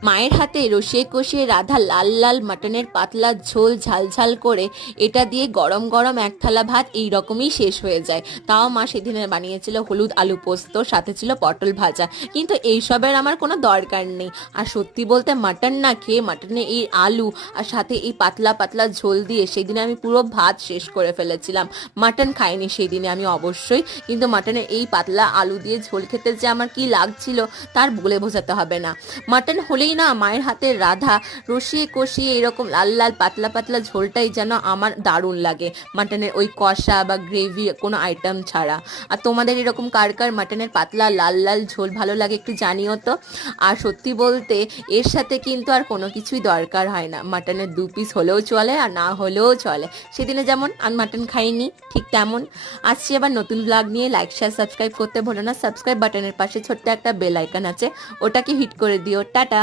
মায়ের হাতে রসিয়ে কষিয়ে রাধা লাল লাল মাটনের পাতলা ঝোল ঝালঝাল করে এটা দিয়ে গরম গরম এক থালা ভাত এই রকমই শেষ হয়ে যায়। তাও মা সেদিনে বানিয়েছিল হলুদ আলু পোস্ত, সাথে ছিল পটল ভাজা। কিন্তু এইসবের আমার কোনো দরকার নেই। আর সত্যি বলতে মাটন না খেয়ে মাটনে এই আলু আর সাথে এই পাতলা পাতলা ঝোল দিয়ে সেই দিনে আমি পুরো ভাত শেষ করে ফেলেছিলাম। মাটন খাইনি সেই দিনে আমি অবশ্যই, কিন্তু মাটনের এই পাতলা আলু দিয়ে ঝোল খেতে যে আমার কি লাগছিল তার বলে বোঝাতে হবে না। মাটন হলেই না মায়ের হাতের রাধা রসিয়ে কষিয়ে এরকম লাল লাল পাতলা পাতলা ঝোলটাই যেন আমার দারুণ লাগে, মাটনের ওই কষা বা গ্রেভি কোনো আইটেম ছাড়া। আর তোমাদের এরকম কার কার মাটনের পাতলা লাল লাল ঝোল ভালো লাগে একটু জানিও তো। আর সত্যি বলতে এর সাথে কিন্তু আর কোনো কিছুই দরকার হয় না, মাটনের 2 পিস হলেও চলে আর না হলেও চলে। সেদিনে যেমন আমি মাটন খাইনি ঠিক তেমন। আসছি আবার নতুন ব্লগ নিয়ে। লাইক শেয়ার সাবস্ক্রাইব করতে ভুলো না। সাবস্ক্রাইব বাটনের পাশে ছোট্ট একটা বেল আইকন আছে, ওটাকে হিট করে দিও। টাটা।